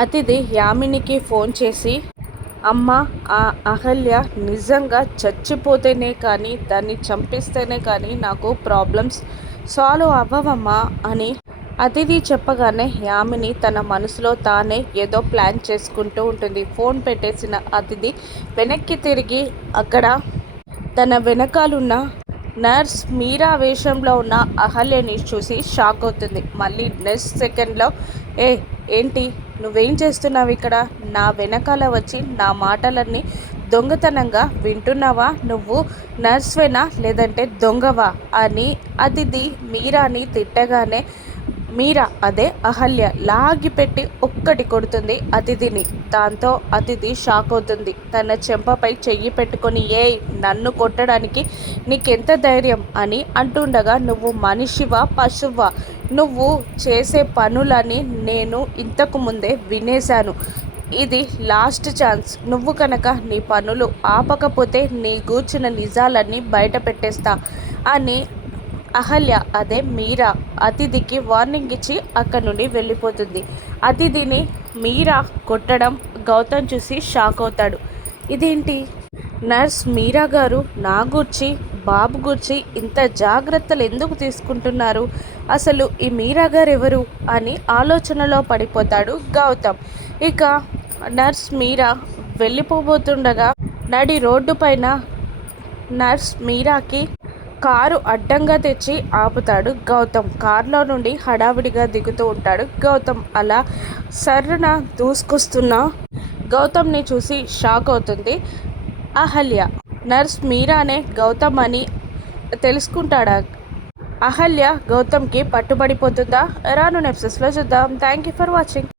అతిథి యామినికి ఫోన్ చేసి, అమ్మ, ఆ అహల్య నిజంగా చచ్చిపోతేనే కానీ, దాన్ని చంపిస్తేనే కానీ నాకు ప్రాబ్లమ్స్ సాల్వ్ అవ్వవమ్మా అని అతిథి చెప్పగానే యామిని తన మనసులో తానే ఏదో ప్లాన్ చేసుకుంటూ ఉంటుంది. ఫోన్ పెట్టేసిన అతిథి వెనక్కి తిరిగి అక్కడ తన వెనకాలన్న నర్స్ మీరా వేషంలో ఉన్న అహల్యని చూసి షాక్ అవుతుంది. మళ్ళీ నెక్స్ట్ సెకండ్లో, ఏ ఏంటి, నువ్వేం చేస్తున్నావు ఇక్కడ? నా వెనకాల వచ్చి నా మాటలన్నీ దొంగతనంగా వింటున్నావా? నువ్వు నర్స్వేనా లేదంటే దొంగవా అని అతిథి మీరాని తిట్టగానే మీరా, అదే అహల్య, లాగిపెట్టి ఒక్కటి కొడుతుంది అతిథిని. దాంతో అతిథి షాక్ అవుతుంది. తన చెంపపై చెయ్యి పెట్టుకొని, ఏయ్, నన్ను కొట్టడానికి నీకెంత ధైర్యం అని అంటుండగా, నువ్వు మనిషివా పశువా? నువ్వు చేసే పనులని నేను ఇంతకు ముందే వినేశాను. ఇది లాస్ట్ ఛాన్స్. నువ్వు కనుక నీ పనులు ఆపకపోతే నీ గూర్చిన నిజాలన్నీ బయట పెట్టేస్తా అని అహల్య, అదే మీరా, అతిథికి వార్నింగ్ ఇచ్చి అక్కడి నుండి వెళ్ళిపోతుంది. అతిథిని మీరా కొట్టడం గౌతమ్ చూసి షాక్ అవుతాడు. ఇదేంటి, నర్స్ మీరా గారు నా గూర్చి, బాబు గూర్చి ఇంత జాగ్రత్తలు ఎందుకు తీసుకుంటున్నారు? అసలు ఈ మీరా గారు ఎవరు అని ఆలోచనలో పడిపోతాడు గౌతమ్. ఇక నర్స్ మీరా వెళ్ళిపోబోతుండగా నడి రోడ్డు పైన నర్స్ మీరాకి కారు అడ్డంగా తెచ్చి ఆపుతాడు గౌతమ్. కారులో నుండి హడావిడిగా దిగుతూ ఉంటాడు గౌతమ్. అలా సర్రున దూసుకొస్తున్న గౌతమ్ని చూసి షాక్ అవుతుంది అహల్య. నర్స్ మీరానే గౌతమ్ అని తెలుసుకుంటాడా? అహల్య గౌతమ్కి పట్టుబడిపోతుందా? రాను ఎపిసోడ్స్లో చూద్దాం. Thank you for watching.